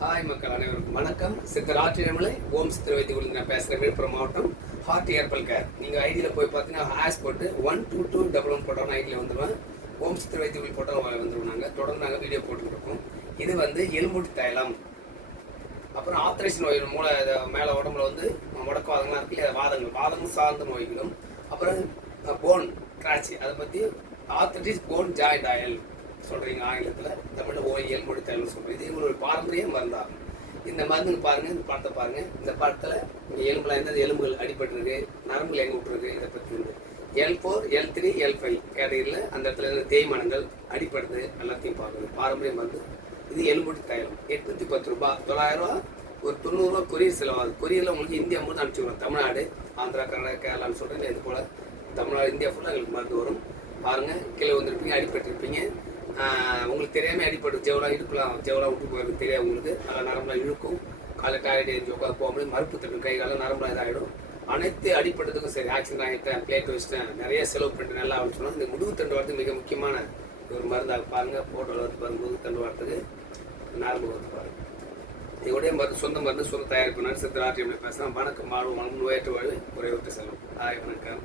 Hi மக்கள் அனைவருக்கும் வணக்கம். சித்தர் ஆற்றியமலை ஓம் சித்திர வைத்தியகுழு நான் பேசுகிறேன். விழுப்புரம் மாவட்டம். ஹார்ட் ஏர்பல் கேர். நீங்கள் ஐடியில் போய் பார்த்தீங்கன்னா ஹேஷ் போட்டு 12211 போட்டோம்னா ஐடியில் வந்துடுவேன். ஓம் சித்திர வைத்தியகுழு போட்டோம் வந்துடுவோம். நாங்கள் தொடர்ந்து நாங்கள் வீடியோ போட்டுருக்கோம். இது வந்து எலும்புட்டி தைலம், அப்புறம் ஆத்ரேஷன் நோய்கள், மூளை மேலே உடம்புல வந்து முடக்கவாதங்கள்லாம் இருக்கு இல்லையா, வாதங்கள் சார்ந்த நோய்களும், அப்புறம் போன் கிராட்சி, அதை பற்றி ஆர்த்ரைட்டிஸ் போன் ஜாயிண்ட் ஆயில் சொல்கிறீங்க ஆங்கிலத்தில், தமிழில் ஓஎல் மொழி தைலம் சொல்கிறேன். இது ஒரு பாரம்பரிய மருந்தாகும். இந்த மருந்துங்க பாருங்கள், இந்த படத்தை பாருங்கள். இந்த படத்தில் எலும்புலாம் எந்த எலும்புகள் அடிபட்டுருக்கு, நரம்புகள் எங்கே விட்டுருக்கு, இதை பற்றி வந்து L4 L3 L5 கேட்டகரியில் அந்த இடத்துல இருந்து தேய்மானங்கள் அடிப்படுது எல்லாத்தையும் பார்க்குறது பாரம்பரிய மருந்து. இது எலும்புட்டி தைலம் 810 ரூபாய், 900 ரூபா, ஒரு 90 ரூபா கொரியர் செலவாகுது. கொரியரில் உங்களுக்கு இந்தியா முழுவதும் அனுப்பிச்சுக்கிறோம். தமிழ்நாடு, ஆந்திரா, கர்நாடகா, கேரளான்னு சொல்கிறேன். இது போல் தமிழ்நாடு, இந்தியா ஃபுல்லாக எங்களுக்கு மருந்து வரும். பாருங்கள், கீழே வந்துருப்பீங்க, அடிபட்டுருப்பீங்க, உங்களுக்கு தெரியாமல் அடிப்பட்டு ஜெவலாம் விட்டு போயிருக்கு தெரியாது. உங்களுக்கு நல்லா நரம்புலாம் இழுக்கும், காலை டாய்லெட் எரிஞ்சு உட்காந்து போக முடியும், மறுப்பு தட்டு கை காலம் நரம்புலாம் இதாகிடும். அனைத்து அடிப்பட்டதுக்கும் சரி, ஆக்சிடென்ட் ஆகிட்டேன், பிளேட் வச்சுட்டேன், நிறைய செலவு பண்ணிட்டு நல்லா அப்படின்னு சொன்னால் இந்த முதுகுத்தண்டு வரதுக்கு மிக முக்கியமான ஒரு மருந்தாக பாருங்கள். ஃபோட்டோவில் வந்து பாருங்கள், முதுகுத்தண்டு வரத்துக்கு நரம்பு வந்து பாருங்கள். இதோடைய மருந்து சொந்த மருந்து சொந்த தயாரிப்பு சித்தர் ஆற்றியமலை பேசுகிறேன். வணக்கம். வாழ்வு நோயற்ற வாழ்வு குறைவற்ற செல்வம். ஹாய், வணக்கம்.